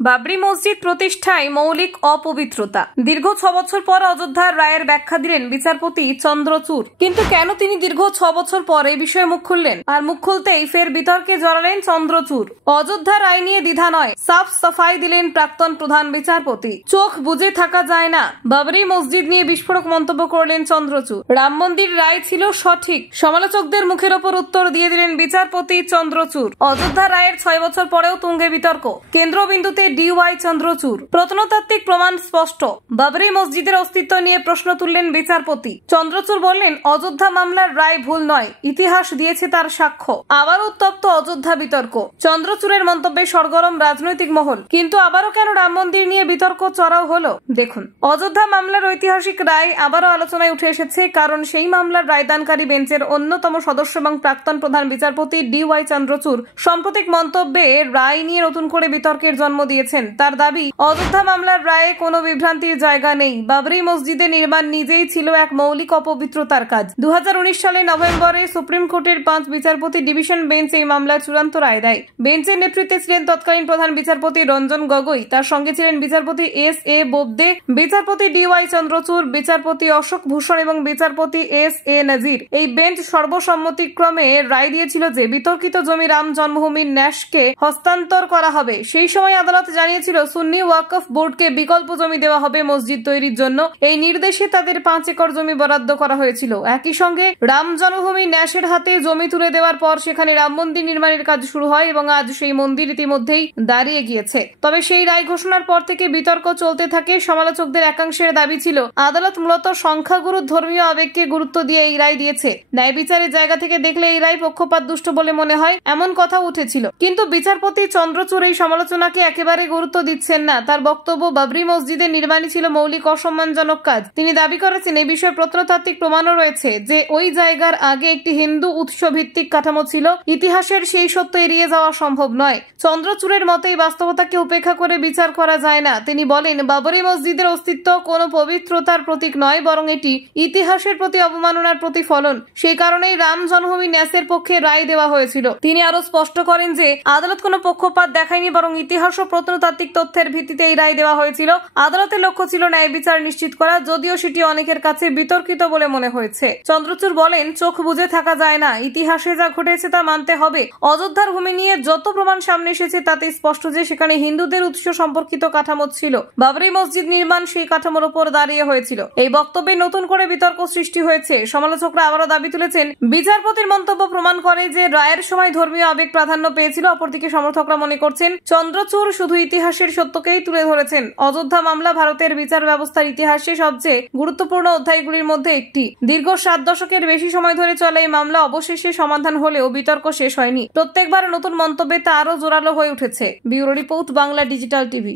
বাবরি মসজিদ প্রতিষ্ঠায় মৌলিক অপবিত্রতা। দীর্ঘ 6 বছর পর অযোধ্যার রায়ের ব্যাখ্যা দিলেন বিচারপতি চন্দ্রচূড়। কিন্তু কেন তিনি দীর্ঘ 6 বছর পর এই বিষয়ে মুখ খুললেন? আর মুখ খুলতেই ফের বিতর্কে জড়ালেন চন্দ্রচূড়। অযোধ্যা রায় নিয়ে দ্বিধা নয়, সাফ সাফাই দিলেন প্রাক্তন প্রধান বিচারপতি। চোখ বুজে থাকা যায় না, বাবরি মসজিদ নিয়ে বিস্ফোরক মন্তব্য করলেন চন্দ্রচূড়। রাম মন্দির রায় ছিল সঠিক, সমালোচকদের মুখের ওপর উত্তর দিয়ে দিলেন বিচারপতি চন্দ্রচূড়। অযোধ্যা রায়ের 6 বছর পরেও তুঙ্গে বিতর্ক, কেন্দ্রবিন্দুতে DY চন্দ্রচূড়। প্রত্নতাত্ত্বিক প্রমাণ স্পষ্ট, বাবরি মসজিদের অস্তিত্ব নিয়ে প্রশ্ন তুললেন বিচারপতি চন্দ্রচূড়। বললেন, অযোধ্যা মামলার রায় ভুল নয়, ইতিহাস দিয়েছে তার সাক্ষ্য। আবার উত্তপ্ত অযোধ্যা বিতর্ক, চন্দ্রচূড়ের মন্তব্যে সরগরম রাজনৈতিক মহল। কিন্তু আবারও কেন রাম মন্দির নিয়ে বিতর্ক চড়াও হলো দেখুন। অযোধ্যা মামলার ঐতিহাসিক রায় আবারও আলোচনায় উঠে এসেছে, কারণ সেই মামলার রায়দানকারী বেঞ্চের অন্যতম সদস্য এবং প্রাক্তন প্রধান বিচারপতি DY চন্দ্রচূড় সাম্প্রতিক মন্তব্যে রায় নিয়ে নতুন করে বিতর্কের জন্ম দিয়েছেন। তার দাবি, অযোধ্যা মামলার রায়ে কোনো বিভ্রান্তির জায়গা নেই। বাবরি মসজিদের নির্মাণ নিজেই ছিল এক মৌলিক অপবিত্রতার কাজ। 2019 সালে নভেম্বরে সুপ্রিম কোর্টের 5 বিচারপতি ডিভিশন বেঞ্চ এই মামলার চূড়ান্ত রায় দেয়। বেঞ্চের নেতৃত্বে ছিলেন তৎকালীন প্রধান বিচারপতি রঞ্জন গগৈ, তার সঙ্গে ছিলেন বিচারপতি SA বোবদে, বিচারপতি DY চন্দ্রচূড়, বিচারপতি অশোক ভূষণ এবং বিচারপতি SA নাজির। এই বেঞ্চ সর্বসম্মতিক্রমে রায় দিয়েছিল যে বিতর্কিত জমি রাম জন্মভূমির ন্যাসকে হস্তান্তর করা হবে। সেই সময় আদালত জানিয়েছিল সুন্নি ওয়াকফ বোর্ডকে বিকল্প জমি দেওয়া হবে মসজিদ তৈরির জন্য। এই নির্দেশে তাদের 5 একর জমি বরাদ্দ করা হয়েছিল। একই সঙ্গে রাম জন্মভূমি ন্যাসের হাতে জমি তুলে দেওয়ার পর সেখানে রাম মন্দির নির্মাণের কাজ শুরু হয় এবং আজ সেই মন্দির ইতিমধ্যেই দাঁড়িয়ে গিয়েছে। তবে সেই রায় ঘোষণার পর থেকে বিতর্ক চলতে থাকে। সমালোচকদের একাংশের দাবি ছিল, আদালত মূলত সংখ্যাগুরু ধর্মীয় আবেগকে গুরুত্ব দিয়ে এই রায় দিয়েছে। ন্যায় বিচারের জায়গা থেকে দেখলে এই রায় পক্ষপাত দুষ্ট বলে মনে হয়, এমন কথা উঠেছিল। কিন্তু বিচারপতি চন্দ্রচূড় এই সমালোচনাকে একেবারে গুরুত্ব দিচ্ছেন না। তার বক্তব্য, বাবরি মসজিদের নির্মাণই ছিল মৌলিক অসম্মানজনক কাজ। তিনি দাবি করেছেন, এই বিষয়ে প্রত্নতাত্ত্বিক প্রমাণও রয়েছে যে ওই জায়গার আগে একটি হিন্দু উৎস ভিত্তিক কাঠামো ছিল। ইতিহাসের সেই সত্য এড়িয়ে যাওয়া সম্ভব নয়। চন্দ্রচূড়ের মতে এই বাস্তবতাকে উপেক্ষা করে বিচার করা যায় না। তিনি বলেন, বাবরি মসজিদের অস্তিত্ব কোনো পবিত্রতার প্রতীক নয়, বরং এটি ইতিহাসের প্রতি অবমাননার প্রতিফলন। সেই কারণেই রাম জন্মভূমি ন্যাসের পক্ষে রায় দেওয়া হয়েছিল। তিনি আরো স্পষ্ট করেন যে আদালত কোনো পক্ষপাত দেখায়নি, বরং ইতিহাস ও প্রত্নতাত্ত্বিক তথ্যের ভিত্তিতে এই রায় দেওয়া হয়েছিল। আদালতের লক্ষ্য ছিল ন্যায় বিচার নিশ্চিত করা, যদিও সেটি অনেকের কাছে বিতর্কিত বলে মনে হয়েছে। চন্দ্রচূড় বলেন, চোখ বুজে থাকা যায় না, ইতিহাসে যা ঘটেছে তা মানতে হবে। অযোধ্যার ভূমি নিয়ে যত প্রমাণ সামনে এসেছে তাতে স্পষ্ট যে সেখানে হিন্দুদের উৎস সম্পর্কিত কাঠামো ছিল। বাবরি মসজিদ নির্মাণ সেই কাঠামোর উপর দাঁড়িয়ে হয়েছিল। এই বক্তব্যে নতুন করে বিতর্ক সৃষ্টি হয়েছে। সমালোচকরা আবারও দাবি তুলেছেন, বিচারপতির মন্তব্য প্রমাণ করে যে রায়ের সময় ধর্মীয় আবেগ প্রাধান্য পেয়েছিল। অপরদিকে সমর্থকরা মনে করছেন, চন্দ্রচূড় শুধু ইতিহাসের সত্যকেই তুলে ধরেছেন। অযোধ্যা মামলা ভারতের বিচার ব্যবস্থার ইতিহাসে সবচেয়ে গুরুত্বপূর্ণ অধ্যায়গুলির মধ্যে একটি। দীর্ঘ 7 দশকের বেশি সময় ধরে চলা এই মামলা অবশেষে সমাধান হলেও বিতর্ক শেষ হয়নি। প্রত্যেকবার নতুন মন্তব্যে তা আরো জোরালো হয়ে উঠেছে। Bureau report, Bangla digital TV.